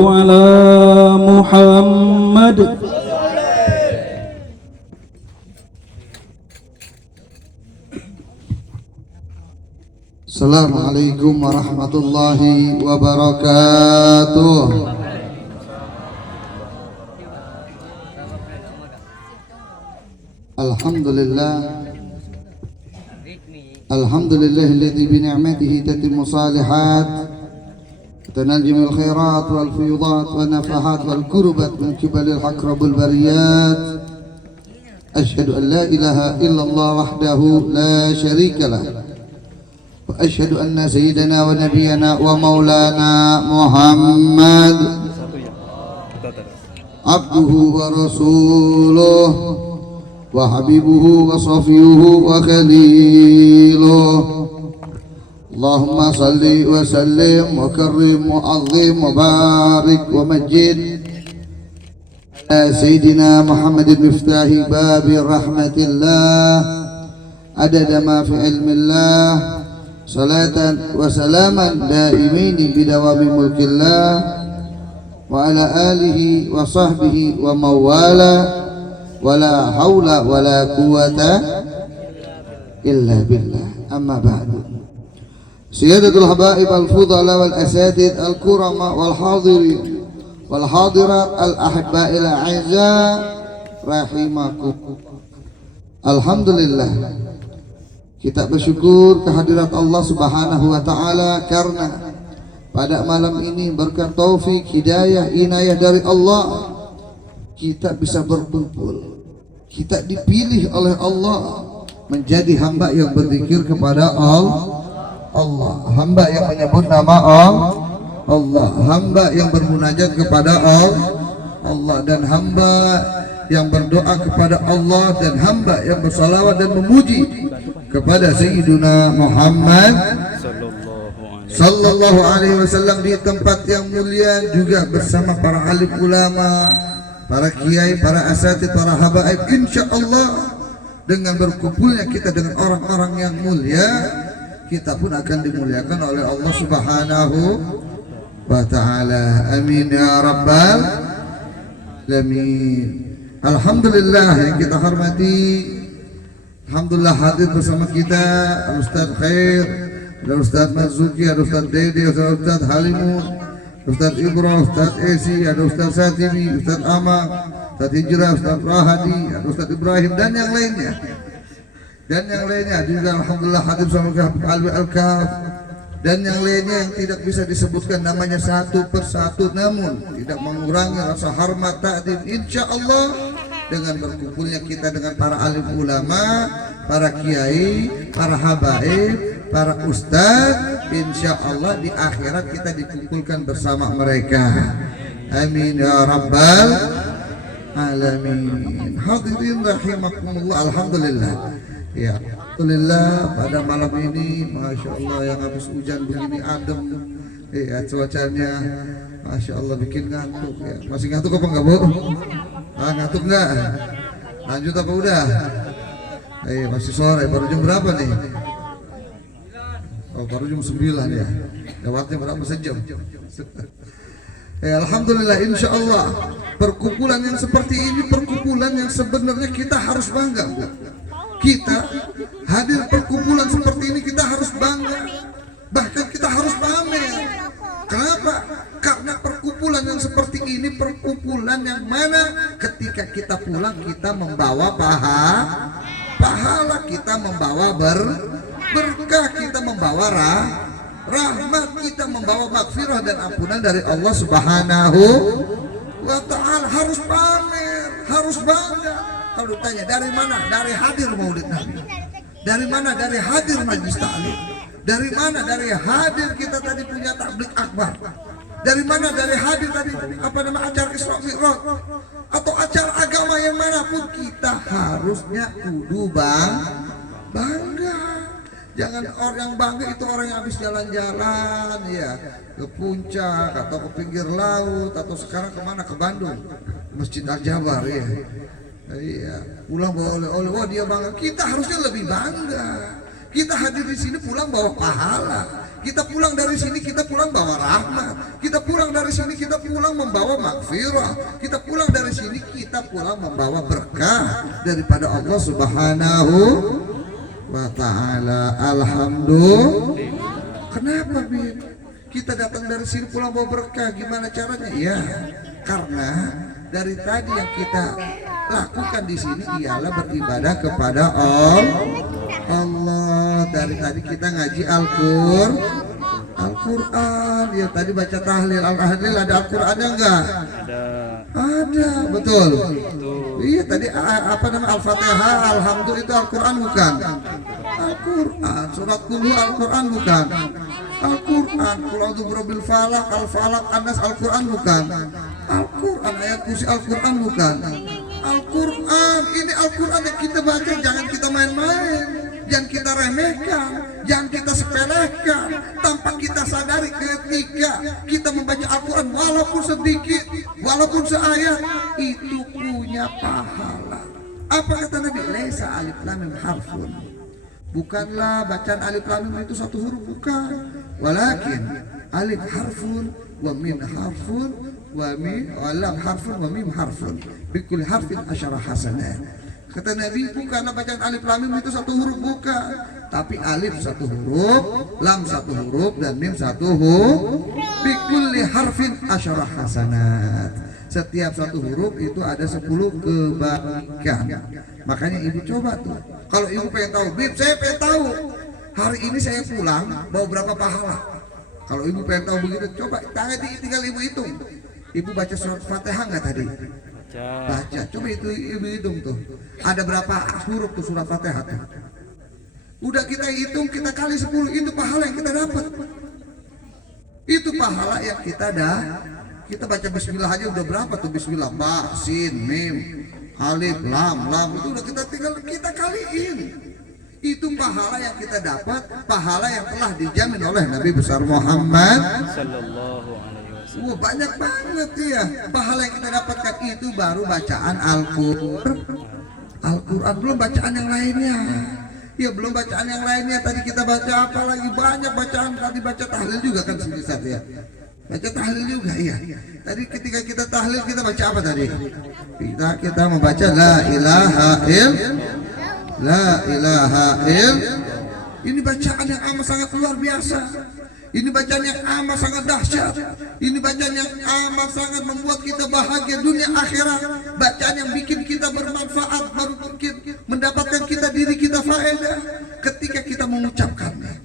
على محمد. Assalamualaikum warahmatullahi wabarakatuh. Alhamdulillah. Alhamdulillahilladzi bi ni'matihi tatimmu shalihat. تنجم الخيرات والفيضات والنفحات والكربات من قبل الحق رب البريات. أشهد أن لا إله إلا الله وحده لا شريك له، وأشهد أن سيدنا ونبينا ومولانا محمد عبده ورسوله وحبيبه وصفيه وخليله. اللهم صل وسلم وكرم وعظم وبارك ومجد على سيدنا محمد مفتاح باب رحمة الله عدد ما في علم الله، صلاة وسلاما دائمين بدوام ملك الله، وعلى آله وصحبه وموالا، ولا حول ولا قوة إلا بالله. أما بعد، Siyadatul habaib al-fudala wal asatid al-kurama wal hadirin wal hadirat al-ahibba'il a'izza rahimakum. Alhamdulillah, kita bersyukur kehadirat Allah Subhanahu wa taala karena pada malam ini berkat taufik, hidayah, inayah dari Allah kita bisa berkumpul. Kita dipilih oleh Allah menjadi hamba yang berzikir kepada Allah, hamba yang menyebut nama Allah, hamba yang bermunajat kepada Allah, dan hamba yang berdoa kepada Allah, dan hamba yang bersalawat dan memuji kepada Sayyiduna Muhammad sallallahu alaihi wasallam di tempat yang mulia, juga bersama para alim ulama, para kiai, para asatid, para habaib. Insyaallah dengan berkumpulnya kita dengan orang-orang yang mulia, kita pun akan dimuliakan oleh Allah Subhanahu wa ta'ala. Amin ya rabbal alamin. Alhamdulillah yang kita hormati, alhamdulillah hadir bersama kita Ustaz Khair, ada Ustaz Marzuki, ada Ustaz Dede, ada Ustaz Halimun, Ustaz Ibro, Ustaz Esi, ada Ustaz Satibi, Ustaz Amang, Ustaz Hijrah, Ustaz Rahadi, ada Ustaz Ibrahim, dan yang lainnya juga alhamdulillah hadir bersama Habib Alwi Al-Kaf, dan yang lainnya yang tidak bisa disebutkan namanya satu persatu, namun tidak mengurangi rasa hormat takdim insyaallah dengan berkumpulnya kita dengan para alim ulama, para kiai, para habaib, para ustaz. Insyaallah di akhirat kita dikumpulkan bersama mereka. Amin ya rabbal alamin. Hadirin rahimakumullah. Alhamdulillah, ya, alhamdulillah pada malam ini masya Allah yang habis hujan begini adem, ya cuacanya masya Allah bikin ngantuk ya. Masih ngantuk apa enggak Bu? Ngantuk enggak? Lanjut apa udah? Masih sore, baru jam berapa nih? Oh, baru jam 9 ya. Lewatnya berapa sejam? Alhamdulillah, insya Allah perkumpulan yang seperti ini perkumpulan yang sebenarnya kita harus bangga Bu. Kita hadir perkumpulan seperti ini kita harus bangga, bahkan kita harus pamer. Kenapa? Karena perkumpulan yang seperti ini perkumpulan yang mana ketika kita pulang kita membawa pahala, kita membawa berkah, kita membawa rahmat, kita membawa maghfirah dan ampunan dari Allah Subhanahu wa ta'ala. Harus pamer, harus bangga. Kalau ditanya dari mana? Dari hadir maulid Nabi. Dari mana? Dari hadir majlis ta'lim. Dari mana? Dari hadir kita tadi punya tablik akbar. Dari mana? Dari hadir tadi acara Isra Mi'raj atau acara agama yang manapun, kita harusnya kudu bangga. Jangan orang yang bangga itu orang yang habis jalan-jalan ya ke puncak atau ke pinggir laut atau sekarang kemana, ke Bandung, Masjid Al-Jabar ya. Iya, pulang bawa oleh-oleh, wah dia bangga. Kita harusnya lebih bangga. Kita hadir di sini pulang bawa pahala. Kita pulang dari sini, kita pulang bawa rahmat. Kita pulang dari sini, kita pulang membawa maghfirah. Kita pulang dari sini, kita pulang membawa berkah daripada Allah Subhanahu wa ta'ala. Alhamdulillah. Kenapa, Bin? Kita datang dari sini pulang bawa berkah, gimana caranya? Ya, karena dari tadi yang kita lakukan di sini ialah beribadah kepada Allah. Dari tadi kita ngaji Al-Quran. Ya tadi baca tahlil, al-tahlil ada Al-Qurannya enggak? Ada, betul. Iya tadi apa nama Al-Fatihah, Alhamdulillah itu Al-Quran bukan? Al-Quran, surat Qul Al-Quran bukan? Al-Quran, Qul a'udzu birabbil falaq, Al-Falaq, An-Nas Al-Quran bukan? Al-Quran, ayat kursi Al-Quran bukan? Al-Quran, ini Al-Quran yang kita baca, jangan kita main-main, jangan kita remehkan, jangan kita sepelekan, tanpa kita sadari ketika kita membaca Al-Quran walaupun sedikit, walaupun seayat, itu punya pahala. Apa kata Nabi? Laisa alif lam mim harfun. Bukanlah bacaan alif lam mim itu satu huruf, bukan. Walakin alif harfun wa mim harfun wa mim lam harfun wa mim harfun. Bikul harfin asyara hasanat. Kata Nabi, bukanlah bacaan alif lam mim itu satu huruf, bukan. Tapi alif satu huruf, lam satu huruf, dan mim satu huruf. Bikulli harfin asyara hasanat. Setiap satu huruf itu ada 10 kebaikan. Makanya ibu coba tuh. Kalau ibu pengen tahu, Bib, saya pengen tahu hari ini saya pulang bawa berapa pahala. Kalau ibu pengen tahu begitu, coba tinggal ibu hitung. Ibu baca surat Fatihah nggak tadi? Baca. Coba itu ibu hitung tuh. Ada berapa huruf tuh surat Fatihah tuh? Udah kita hitung, kita kali 10, itu pahala yang kita dapat. Itu pahala yang kita kita baca bismillah aja udah berapa tuh? Bismillah, ba, sin, mim, alif, lam, itu udah kita kaliin. Itu pahala yang kita dapat, pahala yang telah dijamin oleh Nabi besar Muhammad sallallahu alaihi wasallam. Banyak banget ya pahala yang kita dapatkan. Itu baru bacaan Al-Quran, belum bacaan yang lainnya. Ya belum bacaan yang lainnya. Tadi kita baca apa lagi? Banyak bacaan. Tadi baca tahlil juga kan sini saat ya. Baca tahlil juga, iya. Tadi ketika kita tahlil kita baca apa tadi? Kita membaca la ilaha Ini bacaan yang amat sangat luar biasa. Ini bacaan yang amat sangat dahsyat. Ini bacaan yang amat sangat membuat kita bahagia dunia akhirat. Bacaan yang bikin kita bermanfaat, baru mendapatkan diri kita faedah ketika kita mengucapkannya.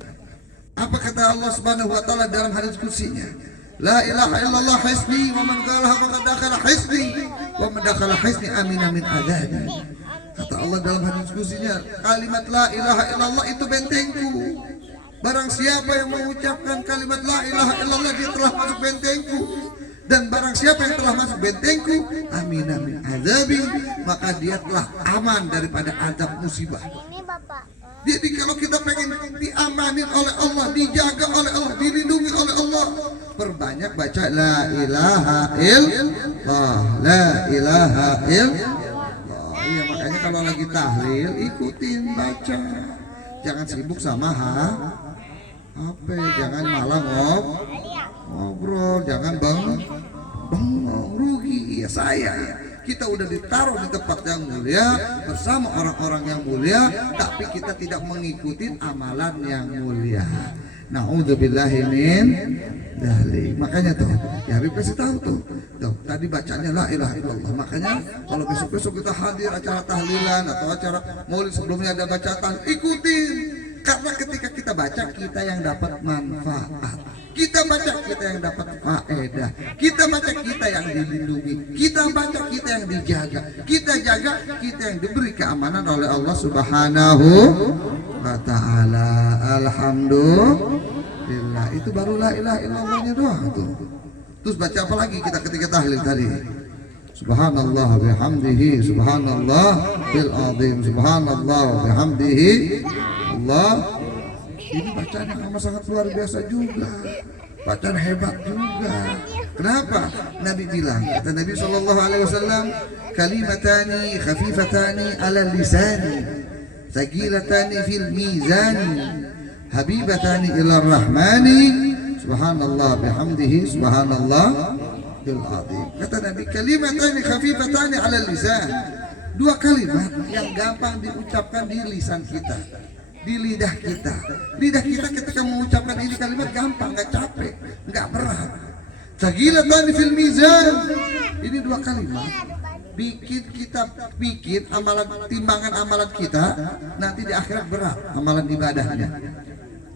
Apa kata Allah Subhanahu wa taala dalam hadis kursinya? La ilaha illallah hisni wa man qalaha faqad dakhala hisni wa man dakhala hisni amina min adzabi. Kata Allah dalam hadis kursinya, kalimat la ilaha illallah itu bentengku. Barang siapa yang mengucapkan kalimat la ilaha illallah, dia telah masuk bentengku. Dan barang siapa yang telah masuk bentengku, amina min adzabi, maka dia telah aman daripada azab musibah. Jadi kalau kita pengen diamanin oleh Allah, dijaga oleh Allah, dilindungi oleh Allah, perbanyak baca la ilaha illallah, la ilaha illallah. Iya, makanya kalau lagi tahlil ikutin baca. Jangan sibuk sama HP, jangan malah ngobrol, jangan bengong, rugi ya saya. Kita udah ditaruh di tempat yang mulia bersama orang-orang yang mulia, tapi kita tidak mengikuti amalan yang mulia. Na'udzubillahi min dzalik. Makanya tuh, ya Habib kasih tahu tuh. Tadi bacanya la ilaha illallah. Makanya kalau besok-besok kita hadir acara tahlilan atau acara maulid sebelumnya ada baca tahlil, ikutin. Karena ketika kita baca, kita yang dapat manfaat. Kita baca, kita yang dapat faedah. Kita baca, kita yang dilindungi. Kita baca, kita yang dijaga. Kita jaga, kita yang diberi keamanan oleh Allah Subhanahu wa ta'ala. Alhamdulillah. Itu baru la ilaha illallahnya doang tuh. Terus baca apa lagi kita ketika tahlil tadi? Subhanallah bihamdihi, subhanallah bil azim, subhanallah bihamdihi. Allah, ini bacaan yang amat sangat luar biasa juga, bacaan hebat juga. Kenapa? Nabi bilang, kata Nabi SAW, kalimatani khafifatani ala lisani, thaqilatani fil mizani, habibatani ilar rahmani subhanallah bihamdihi subhanallah azim. Kata Nabi, kalimatani khafifatani 'ala lisan. Dua kalimat yang gampang diucapkan di lisan kita, di lidah kita. Lidah kita ketika mengucapkan ini kalimat gampang, nggak capek, nggak berat. Thaqilatani fil mizan. Ini dua kalimat bikin amalan, timbangan amalan kita nanti di akhirat berat amalan ibadahnya.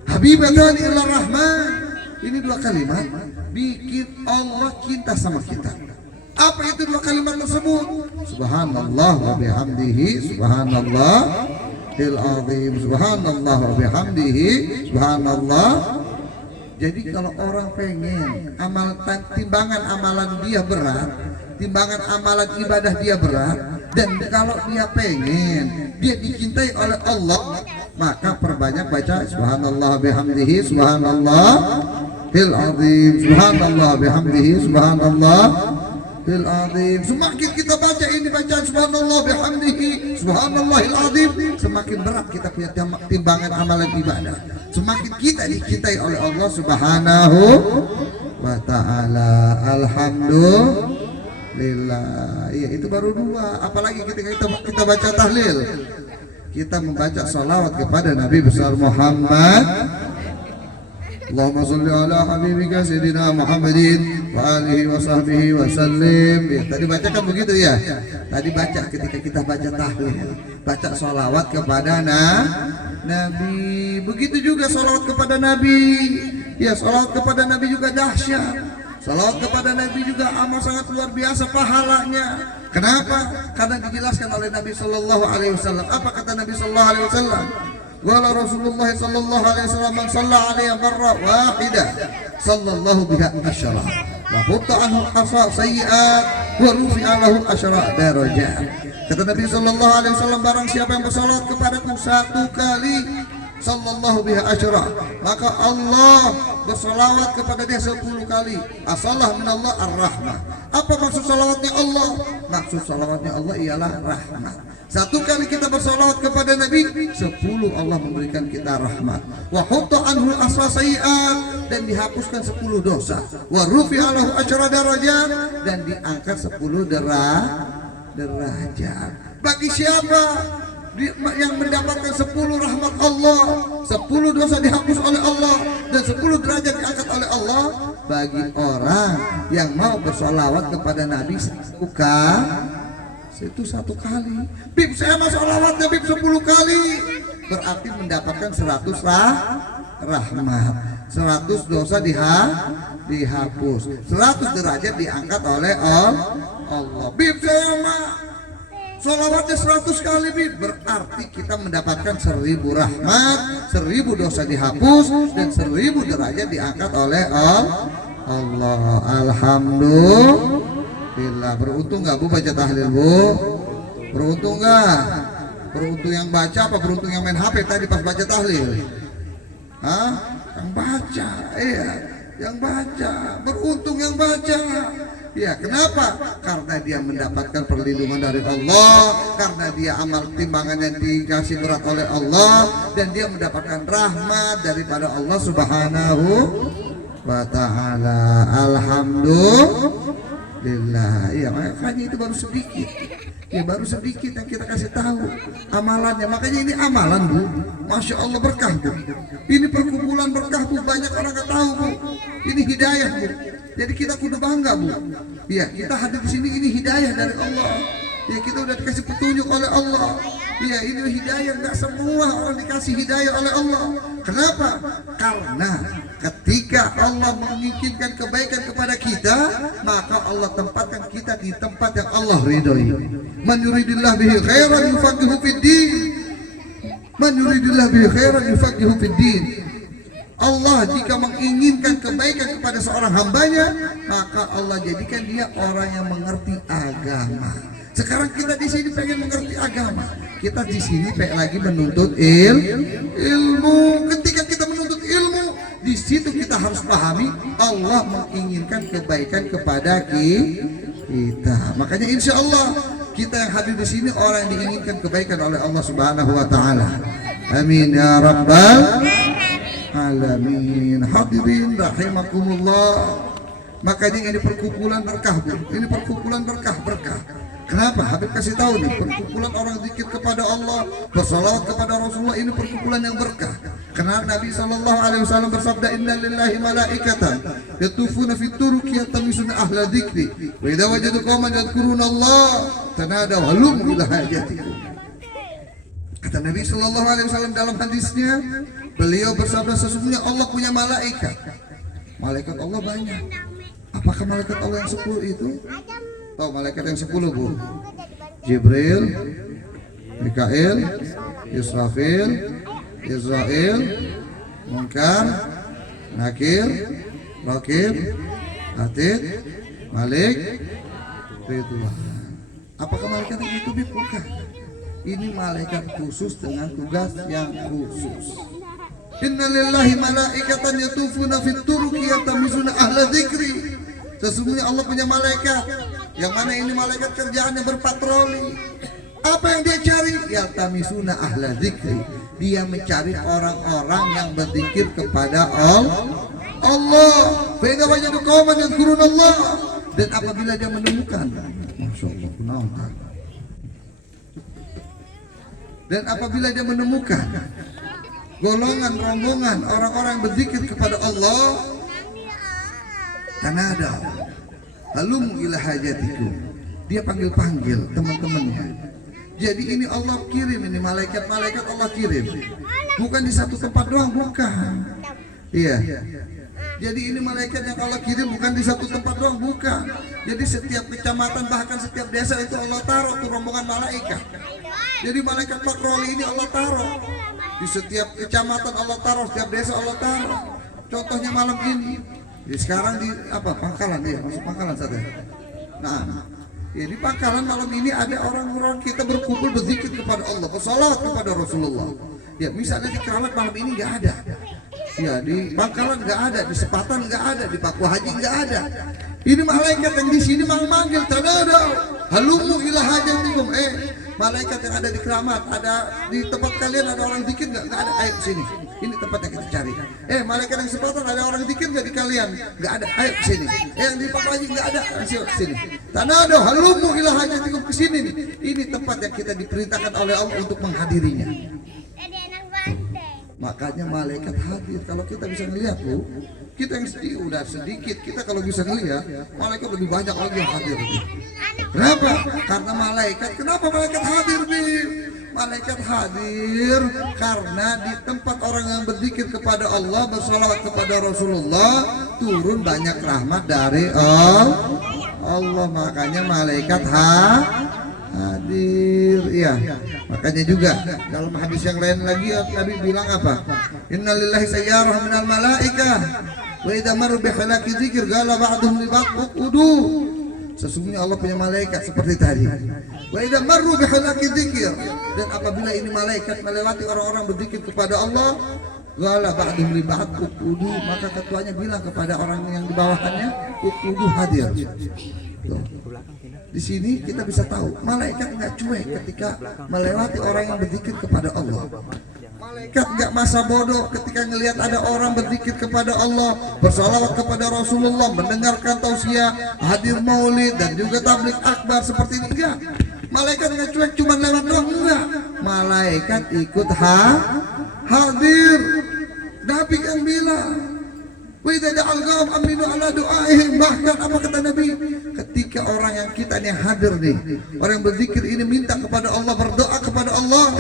Habibatani ilar rahman. Ini dua kalimat bikin Allah cinta sama kita. Apa itu dua kalimat tersebut? Subhanallah wa bihamdihi subhanallah azim, subhanallah wa bihamdihi subhanallah. Jadi kalau orang pengen timbangan amalan dia berat, timbangan amalan ibadah dia berat, dan kalau dia pengen dia dicintai oleh Allah, maka perbanyak baca subhanallah bihamdihi subhanallah azim, subhanallah bihamdihi subhanallah azim. Semakin kita baca ini bacaan subhanallah bihamdihi subhanallahil azim, semakin berat kita punya timbangan amalan ibadah, semakin kita dicintai oleh Allah Subhanahu wa taala. Alhamdulillah. Ya, itu baru dua. Apalagi ketika kita baca tahlil, kita membaca salawat kepada Nabi besar Muhammad. Allahumma sholli ala habibika sayyidina Muhammadin wa alihi wa sahbihi wa sallim. Ya, tadi bacakan begitu ya. Tadi baca ketika kita baca tahlil, baca salawat kepada Nabi. Begitu juga salawat kepada Nabi. Ya, salawat kepada Nabi juga dahsyat. Salawat kepada Nabi juga amal sangat luar biasa pahalanya. Kenapa? Karena dijelaskan oleh Nabi Sallallahu Alaihi Wasallam. Apa kata Nabi Sallallahu Alaihi Wasallam? Wala Rasulullah Sallallahu Alaihi Wasallam man shalla alaihi marra wahidah sallallahu biha asyara wa hutta anhu qasa sayyi'at wa rufi'a lahu asyara darajat. Kata Nabi Sallallahu Alaihi Wasallam, barang siapa yang bersalawat kepadaku satu kali, sallallahu biha asyara, maka Allah bersalawat kepada dia 10 kali. Asalah minallah ar-rahmah. Apa maksud salawatnya Allah? Maksud salawatnya Allah ialah rahmat. Satu kali kita bersalawat kepada Nabi, 10 Allah memberikan kita rahmat. Wa hutta anhu asra sayiat, dan dihapuskan 10 dosa. Wa rufi'a lahu asyara darajat, dan diangkat 10 derajat. Bagi siapa yang mendapatkan 10 rahmat Allah, 10 dosa dihapus oleh Allah, dan 10 derajat diangkat oleh Allah? Bagi orang yang mau bersolawat kepada Nabi itu satu kali. Bib, saya mau solawatnya Bib 10 kali, berarti mendapatkan 100 rahmat, 100 dosa dihapus, 100 derajat diangkat oleh Allah. Bib, saya mau solawatnya 100 kali Bib, berarti kita mendapatkan 1000 rahmat, 1000 dosa dihapus, dan 1000 derajat diangkat oleh Allah. Alhamdulillah. Beruntung nggak Bu baca tahlil Bu? Beruntung nggak? Beruntung yang baca apa beruntung yang main HP tadi pas baca tahlil? Hah? Yang baca, iya, yang baca. Beruntung yang baca. Ya, kenapa? Karena dia mendapatkan perlindungan dari Allah, karena dia amal timbangannya dikasih berat oleh Allah, dan dia mendapatkan rahmat daripada Allah Subhanahu wa ta'ala. Alhamdulillah. Iya, makanya itu baru sedikit. Ya, baru sedikit yang kita kasih tahu amalannya. Makanya ini amalan Bu, Masya Allah, berkah Bu. Ini perkumpulan berkah Bu, banyak orang nggak tahu Bu. Ini hidayah Bu. Jadi kita kudu bangga Bu. Ya, kita hadir di sini ini hidayah dari Allah. Ya, kita udah dikasih petunjuk oleh Allah. Ya, ini hidayah, nggak semua orang dikasih hidayah oleh Allah. Kenapa? Karena ketika Allah menginginkan kebaikan kepada kita, maka Allah tempatkan kita di tempat yang Allah ridhoi. Man yuridillah bihi khairan yufaqihu fid din. Man yuridillah bihi khairan yufaqihu fid din. Allah jika menginginkan kebaikan kepada seorang hambanya, maka Allah jadikan dia orang yang mengerti agama. Sekarang kita di sini pengen mengerti agama. Kita di sini pengen lagi menuntut ilmu. Ketika kita menuntut ilmu, di situ kita harus pahami Allah menginginkan kebaikan kepada kita. Makanya insya Allah kita yang hadir di sini orang yang diinginkan kebaikan oleh Allah Subhanahu wa taala. Amin ya rabbal alamin. Hadirin rahimakumullah. Makanya ini perkumpulan berkah, Bu. Ini perkumpulan berkah. Kenapa? Habib kasih tahu nih, perkumpulan orang zikir kepada Allah, bersalawat kepada Rasulullah, ini perkumpulan yang berkah. Karena Nabi SAW bersabda, Inna lillahi malaikatan yatufuna fit turuqi yatamisuna ahla dzikri wa idza wajadu qauman yadhkuruna Allah tanadaw halum ila hajatikum. Kata Nabi SAW dalam hadisnya, beliau bersabda, sesungguhnya Allah punya malaikat. Malaikat Allah banyak. Apakah malaikat Allah yang 10 itu? Tahu malaikat yang 10, Bu? Jibril, Mikail, Israfil, Israel, Munkar, Nakir, Rakib, Atid, Malik, Ridwan. Apakah malaikat yang itu? Bukan. Ini malaikat khusus dengan tugas yang khusus. Innalillahi malaikatan yatufuna fit turuqi yatamizuna ahla dzikri. Sesungguhnya Allah punya malaikat, yang mana ini malaikat kerjaannya berpatroli. Apa yang dia cari? Yatamisuna ahla dzikri. Dia mencari orang-orang yang berzikir kepada Allah. Fa idza wajadu qauman yadhkuruna Allah. Dan apabila dia menemukan, masyaallah, dan apabila dia menemukan golongan rombongan orang-orang yang berzikir kepada Allah, tanada halum ila hajatikum. Dia panggil-panggil teman-temannya. Jadi ini Allah kirim, ini malaikat-malaikat Allah kirim. Bukan di satu tempat doang, bukan. Iya. Jadi ini malaikat yang Allah kirim bukan di satu tempat doang, bukan. Jadi setiap kecamatan, bahkan setiap desa itu Allah taruh tuh rombongan malaikat. Jadi malaikat patroli ini Allah taruh di setiap kecamatan, Allah taruh setiap desa, Allah taruh. Contohnya malam ini. Jadi sekarang di apa? Pangkalan, ya, masuk Pangkalan saja. Nah, ya di Pangkalan malam ini ada orang-orang kita berkumpul berzikir kepada Allah, bersalawat kepada Rasulullah. Ya, misalnya di Keramat malam ini nggak ada. Ya, di Pangkalan nggak ada, di Sepatan nggak ada, di Paku Haji nggak ada. Ini malaikat yang di sini manggil, tanada halumu ila hajatikum. Malaikat yang ada di Keramat, ada di tempat kalian ada orang zikir nggak? Nggak ada. Ayo sini. Ini tempat yang kita cari. Malaikat yang Sepatan ada orang zikir nggak di kalian? Nggak ada. Ayo sini. Yang di Paku Haji nggak ada. Ayo sini. Tanada halumu ila hajatikum, ke sini nih. Ini tempat yang kita diperintahkan oleh Allah untuk menghadirinya. Makanya malaikat hadir. Kalau kita bisa melihat, Bu, kita yang udah sedikit, kita kalau bisa melihat, malaikat lebih banyak lagi yang hadir. Kenapa? Karena malaikat. Kenapa malaikat hadir, Bi? Malaikat hadir karena di tempat orang yang berzikir kepada Allah, bersalawat kepada Rasulullah, turun banyak rahmat dari Allah. Makanya malaikat hadir. Iya. Makanya juga dalam hadis yang lain lagi Nabi bilang apa? Innalillahi sayyarah minal malaikah wa idza marru bi khalaqi dzikr qala ba'dhum li ba'd udu. Sesungguhnya Allah punya malaikat seperti tadi. Wa idza marru bi khalaqi dzikr, dan apabila ini malaikat melewati orang-orang berzikir kepada Allah, qala ba'dhum li ba'd udu, maka ketuanya bilang kepada orang yang di bawahnya, udu hadir. Tuh. Di sini kita bisa tahu malaikat nggak cuek ketika melewati orang yang berzikir kepada Allah. Malaikat nggak masa bodoh ketika ngelihat ada orang berzikir kepada Allah, bersalawat kepada Rasulullah, mendengarkan tausiah, hadir maulid dan juga tabligh akbar seperti ini. Enggak. Malaikat nggak cuek cuma lewat doang, enggak. Malaikat ikut hadir. Nabi yang bilang, aminu ala doaihim. Bahkan apa kata Nabi, ketika orang yang kita ini hadir nih, orang yang berzikir ini minta kepada Allah, berdoa kepada Allah,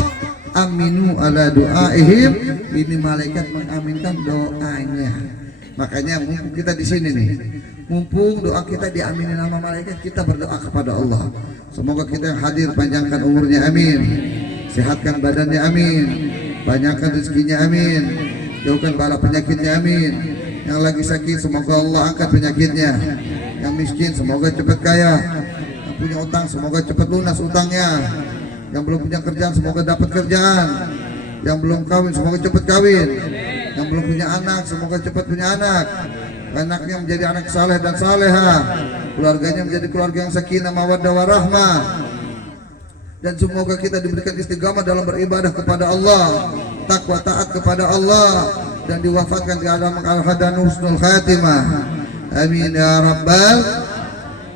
aminu ala doaihim, ini malaikat mengaminkan doanya. Makanya mumpung kita di sini nih, mumpung doa kita diamini nama malaikat, kita berdoa kepada Allah. Semoga kita yang hadir panjangkan umurnya, amin. Sehatkan badannya, amin. Banyakkan rezekinya, amin. Jauhkan bala penyakitnya, amin. Yang lagi sakit semoga Allah angkat penyakitnya. Yang miskin semoga cepat kaya. Yang punya utang semoga cepat lunas utangnya. Yang belum punya kerjaan semoga dapat kerjaan. Yang belum kawin semoga cepat kawin. Yang belum punya anak semoga cepat punya anak. Anaknya menjadi anak saleh dan saleha. Keluarganya menjadi keluarga yang sakinah mawaddah warahmah. Dan semoga kita diberikan istiqamah dalam beribadah kepada Allah, takwa taat kepada Allah, dan diwafatkan di alam al-hadan husnul khatimah. Amin ya rabbal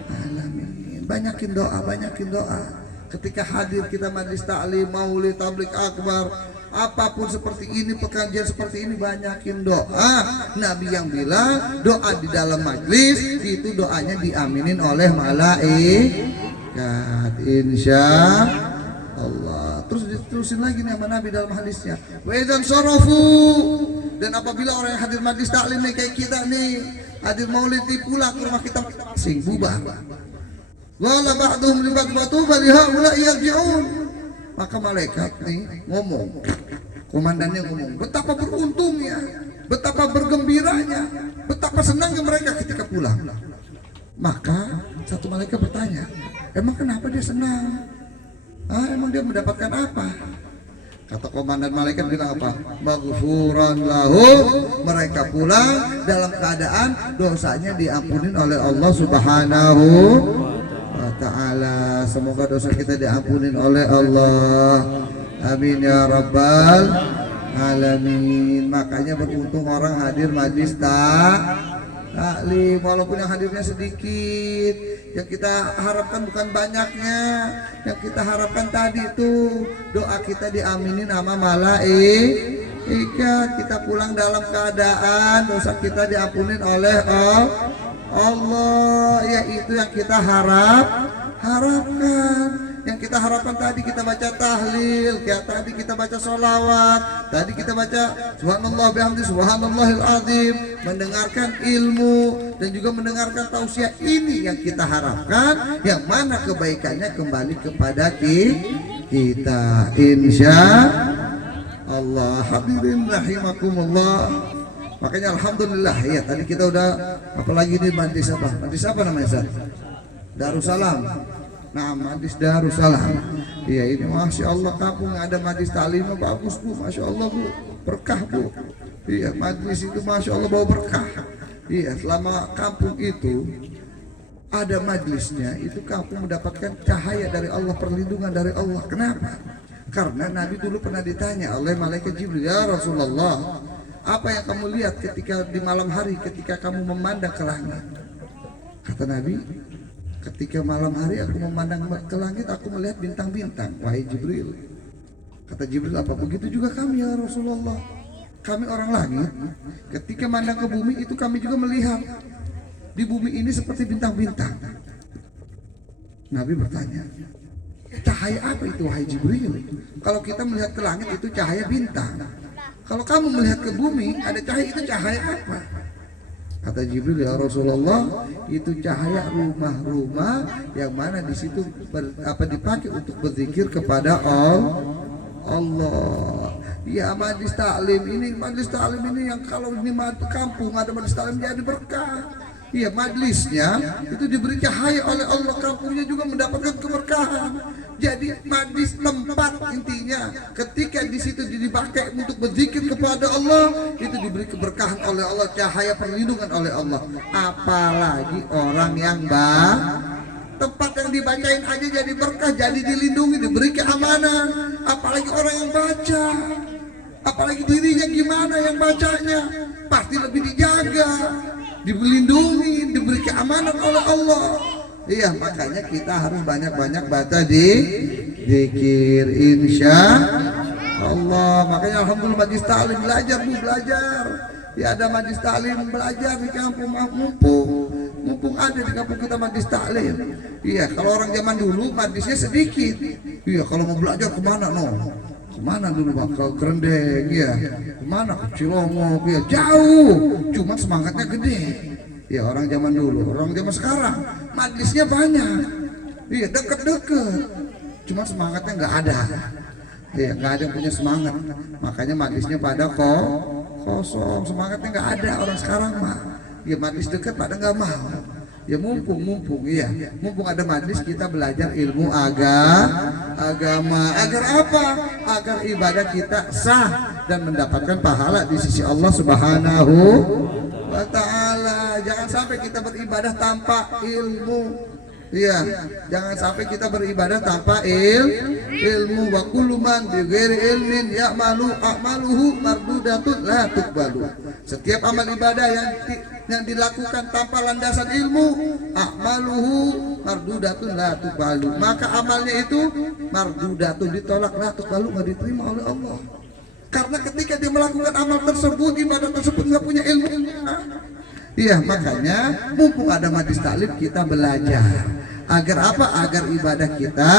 alamin. Banyakin doa. Ketika hadir kita majlis taklim, maulid, tablik akbar, apapun seperti ini, pengajian seperti ini, banyakin doa. Nabi yang bilang doa di dalam majlis itu doanya diaminin oleh malaikat, insya Allah. Terus diterusin lagi nih sama Nabi dalam hadisnya, wa idzan sarafu, dan apabila orang yang hadir majlis taklim nih kayak kita nih, hadir maulid di pulang ke rumah kita sing bubar. Wala ba'duhum li ba'du falihaula yarji'un. Maka malaikat nih ngomong, komandannya ngomong, betapa beruntungnya, betapa bergembiranya, betapa senangnya mereka ketika pulang. Maka satu malaikat bertanya, emang kenapa dia senang? Emang dia mendapatkan apa? Kata komandan malaikat bilang apa? Maghfuran lahum, mereka pulang dalam keadaan dosanya diampunin oleh Allah Subhanahu wa ta'ala. Semoga dosa kita diampunin oleh Allah. Amin ya rabbal alamin. Makanya beruntung orang hadir majlis taklim, walaupun yang hadirnya sedikit. Yang kita harapkan bukan banyaknya, yang kita harapkan tadi itu doa kita diaminin sama malaikat. Kita pulang dalam keadaan dosa kita diampunin oleh Allah. Ya itu yang kita harapkan. Yang kita harapkan tadi kita baca tahlil, kayak tadi kita baca sholawat, tadi kita baca subhanallah bihamdi subhanallahil azim, mendengarkan ilmu dan juga mendengarkan tausiah. Ini yang kita harapkan, yang mana kebaikannya kembali kepada kita, insya Allah. Hadirin rahimakumullah. Makanya alhamdulillah ya, tadi kita udah, apalagi ini majlis apa? Majlis apa namanya, Ustaz? Darussalam. Nah, majlis Darussalam. Iya, ini masya Allah kampung ada majlis taklim bagus Bu, masya Allah Bu, berkah Bu. Iya, majlis itu masya Allah bawa berkah. Iya, selama kampung itu ada majlisnya, itu kampung mendapatkan cahaya dari Allah, perlindungan dari Allah. Kenapa? Karena Nabi dulu pernah ditanya oleh malaikat Jibril, ya Rasulullah, apa yang kamu lihat ketika di malam hari ketika kamu memandang ke langit? Kata Nabi, ketika malam hari aku memandang ke langit, aku melihat bintang-bintang, wahai Jibril. Kata Jibril, apa begitu juga kami ya Rasulullah? Kami orang langit, ketika memandang ke bumi itu kami juga melihat di bumi ini seperti bintang-bintang. Nabi bertanya, cahaya apa itu wahai Jibril? Kalau kita melihat ke langit itu cahaya bintang. Kalau kamu melihat ke bumi ada cahaya, itu cahaya apa? Kata Jibril, ya Rasulullah, itu cahaya rumah-rumah yang mana di situ dipakai untuk berzikir kepada Allah. Ya, majlis taklim ini yang kalau di kampung ada majlis taklim jadi berkah. Iya, majlisnya itu diberi cahaya oleh Allah, kampungnya juga mendapatkan keberkahan. Jadi majlis tempat intinya ketika di situ dipakai untuk berzikir kepada Allah, itu diberi keberkahan oleh Allah, cahaya perlindungan oleh Allah. Apalagi orang yang tempat yang dibacain aja jadi berkah, jadi dilindungi, diberi keamanan. Apalagi orang yang baca, apalagi dirinya gimana yang bacanya, pasti lebih dijaga, dilindungi, diberi keamanan oleh Allah. Iya, makanya kita harus banyak-banyak baca di zikir, insya Allah. Makanya alhamdulillah majlis taklim belajar Bu, belajar. Ya, ada majlis taklim belajar di kampung, mumpung ada di kampung kita majlis taklim. Iya, kalau orang zaman dulu majlisnya sedikit. Iya, kalau mau belajar kemana Kemana dulu Pak? Ke Kerendeng, ya. Kemana? Ke Cilongok, ya. Jauh. Cuma semangatnya gede. Ya, orang zaman dulu. Orang zaman sekarang majlisnya banyak. Iya, deket-deket. Cuma semangatnya nggak ada. Iya, nggak ada yang punya semangat. Makanya majlisnya pada kosong. Semangatnya nggak ada orang sekarang mah. Ya, majlis dekat pada nggak mau. Ya, mumpung iya, mumpung ada majlis kita belajar ilmu agama. Agar apa? Agar ibadah kita sah dan mendapatkan pahala di sisi Allah Subhanahu wa ta'ala. Jangan sampai kita beribadah tanpa ilmu. Iya, jangan sampai kita beribadah tanpa ilmu. Wa kullu man bi ghairi ilmin ya'malu a'maluhu mardudatun la tuqbalu. Setiap amal ibadah yang dilakukan tanpa landasan ilmu, a'maluhu mardudatun la tuqbalu. Maka amalnya itu mardudatun, ditolak, la tuqbalu, enggak diterima oleh Allah. Karena ketika dia melakukan amal tersebut, ibadah tersebut nggak punya ilmunya. Iya, makanya mumpung ada majlis taklim kita belajar. Agar apa? Agar ibadah kita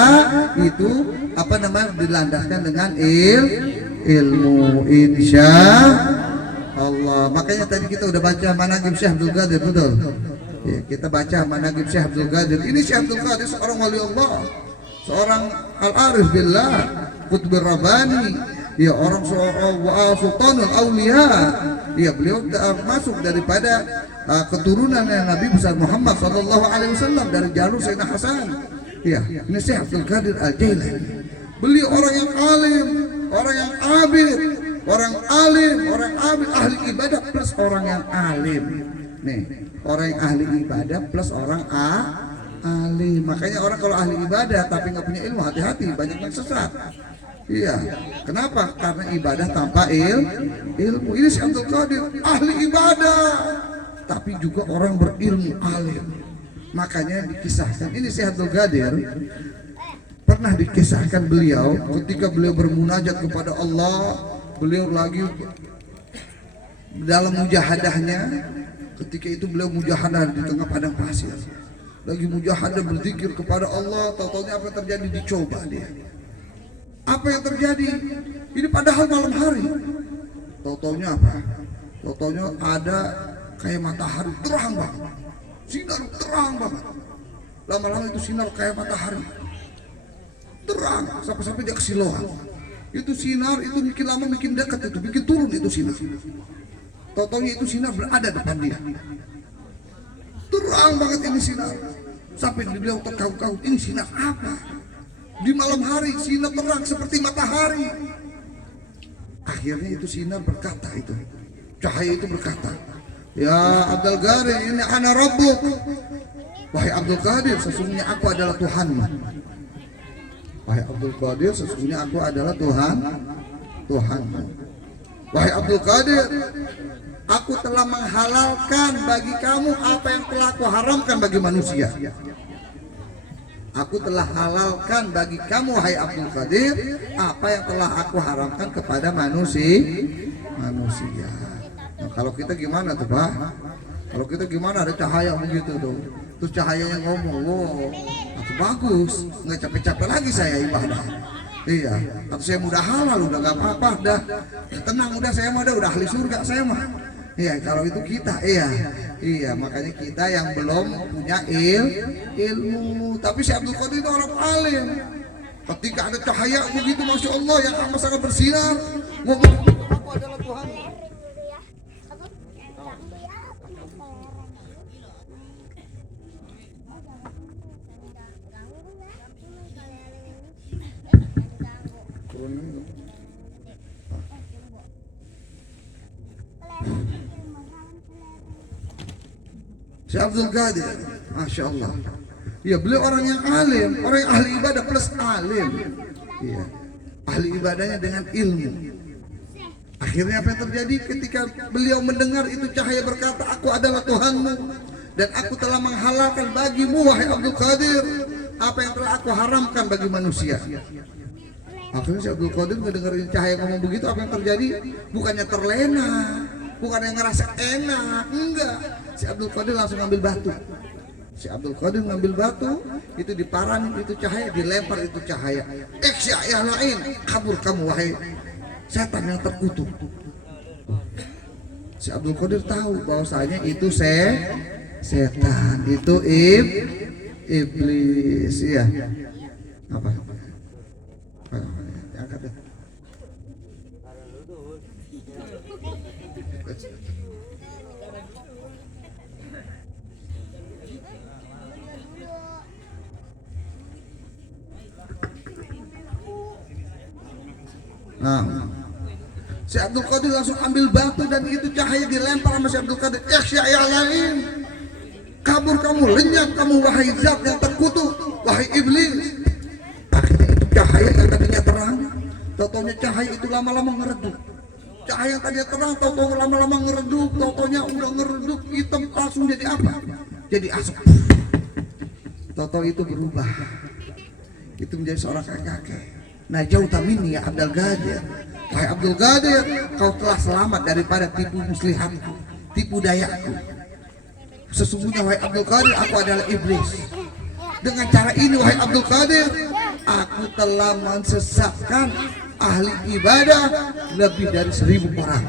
itu dilandaskan dengan ilmu, insya Allah. Makanya tadi kita udah baca Manaqib Syekh Abdul Qadir, betul? Ya, kita baca Manaqib Syekh Abdul Qadir. Ini Syekh Abdul Qadir seorang wali Allah, seorang al-arif billah, qutbur rabbani. Ya, orang sultanul aulia. Ya, beliau masuk daripada keturunan Nabi besar Muhammad sallallahu alaihi wasallam dari jalur Sayyidina Hasan. Ya, ini Syekh Abdul Qadir Al-Jailani. Beliau orang yang alim, orang yang abid, orang abid, ahli ibadah plus orang yang alim. Nih, orang yang ahli ibadah plus orang alim. Makanya orang kalau ahli ibadah tapi nggak punya ilmu, hati-hati, banyak yang sesat. Iya, kenapa? Karena ibadah tanpa ilmu. Ini Syekh Abdul Qadir ahli ibadah, tapi juga orang berilmu, alim. Makanya dikisahkan ini Syekh Abdul Qadir pernah dikisahkan beliau ketika beliau bermunajat kepada Allah, beliau lagi dalam mujahadahnya. Ketika itu beliau mujahadah di tengah padang pasir, lagi mujahadah berzikir kepada Allah. Tahu-tahunya apa yang terjadi? Dicoba dia. Apa yang terjadi? Ini padahal malam hari. Tahu-tahunya apa? Tahu-tahunya ada kayak matahari terang banget, sinar terang banget. Lama-lama itu sinar kayak matahari terang sampai dia kesiloan. Itu sinar itu bikin lama bikin dekat, itu bikin turun itu sinar. Tahu-tahunya itu sinar berada depan dia. Terang banget ini sinar. Sampai dia terkagum-kagum, ini sinar apa? Di malam hari sinar terang seperti matahari. Akhirnya itu sinar berkata, itu cahaya itu berkata, ya Abdul Qadir, ini ana rabbuk. Wahai Abdul Qadir, sesungguhnya aku adalah Tuhanmu. Wahai Abdul Qadir, sesungguhnya aku adalah Tuhanmu. Wahai Abdul Qadir, aku telah menghalalkan bagi kamu apa yang telah aku haramkan bagi manusia. Aku telah halalkan bagi kamu, wahai Abdul Qadir, apa yang telah aku haramkan kepada manusia. Nah, kalau kita gimana tuh, Pak? Kalau kita gimana, ada cahaya begitu tuh, terus cahayanya ngomong, wow, aku bagus, nggak capek-capek lagi saya ibadah. Iya, atau saya udah halal, udah gak apa-apa, dah tenang, udah saya mah udah ahli surga saya mah. Iya, kalau itu kita, iya, makanya kita yang belum punya ilmu. Tapi Syekh Abdul Qadir itu orang alim. Ketika ada cahaya begitu, masya Allah, yang amat sangat bersinar, ngomong, aku adalah Tuhan. Syekh Abdul Qadir, masya Allah. Ya, beliau orang yang alim, orang yang ahli ibadah plus alim. Iya, ahli ibadahnya dengan ilmu. Akhirnya apa yang terjadi ketika beliau mendengar itu cahaya berkata, aku adalah Tuhanmu dan aku telah menghalalkan bagimu, wahai Abdul Qadir, apa yang telah aku haramkan bagi manusia. Akhirnya Syekh Abdul Qadir ngedengerin cahaya ngomong begitu, apa yang terjadi? Bukannya terlena, bukannya ngerasa enak, enggak. Syekh Abdul Qadir langsung ngambil batu. Syekh Abdul Qadir ngambil batu, itu diparanin itu cahaya, dilempar itu cahaya. Ya lain, kabur kamu wahai setan yang terkutuk. Syekh Abdul Qadir tahu bahwasanya itu setan, itu iblis, ya. Apa? Angkat ya. Nah, Syekh Abdul Qadir langsung ambil batu dan itu cahaya dilempar sama Syekh Abdul Qadir. Ya lain. kabur kamu, lenyap kamu wahai zat yang terkutuk, wahai iblis. Akhirnya itu cahaya yang tadinya terang, tau-taunya cahaya itu lama-lama ngeredup. Cahaya yang tadinya terang, tau-tau lama-lama ngeredup, tau-taunya udah ngeredup, hitam langsung jadi apa? Jadi asap. Tau-tau itu berubah, itu menjadi seorang kakek-kakek. Nah jauh tamini ya Abdul Qadir, wahai Abdul Qadir, kau telah selamat daripada tipu muslihatku, tipu dayaku. Sesungguhnya wahai Abdul Qadir, aku adalah iblis. Dengan cara ini wahai Abdul Qadir, aku telah mensesatkan ahli ibadah lebih dari 1000 orang.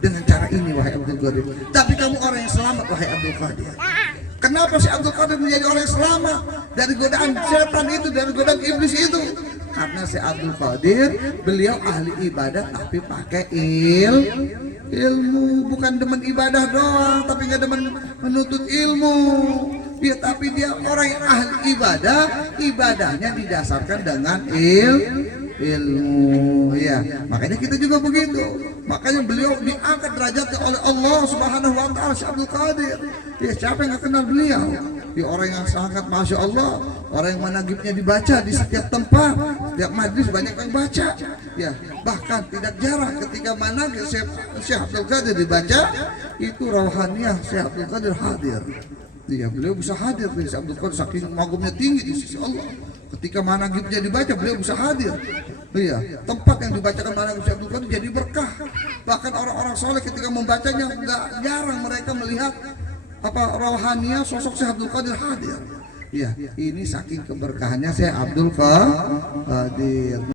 Dengan cara ini wahai Abdul Qadir. Tapi kamu orang yang selamat wahai Abdul Qadir. Kenapa si Abdul Qadir menjadi orang yang selamat dari godaan setan itu, dari godaan iblis itu? Karena si Abdul Qadir beliau ahli ibadah tapi pakai ilmu, bukan demen ibadah doang tapi nggak demen menuntut ilmu. Ya, tapi dia orang yang ahli ibadah, ibadahnya didasarkan dengan ilmu. Ya, makanya kita juga begitu. Makanya beliau diangkat derajatnya oleh Allah Subhanahu wa taala, Syekh Abdul Qadir. Ya, siapa yang nggak kenal beliau? Ya, orang yang sangat masya Allah, orang yang managibnya dibaca di setiap tempat, setiap majlis banyak yang baca. Ya, bahkan tidak jarang ketika managib Syekh Abdul Qadir dibaca, itu rohaniah Syekh Abdul Qadir hadir. Ya, beliau bisa hadir di Syekh Abdul Qadir, saking magumnya tinggi di sisi Allah. Ketika managibnya dibaca, beliau bisa hadir. Iya, tempat yang dibacakan managib Syekh Abdul Qadir jadi berkah. Bahkan orang-orang soleh ketika membacanya nggak jarang mereka melihat apa rohaniah sosok Syekh Abdul Qadir hadir. Iya, ini saking keberkahannya Syekh Abdul Qadir.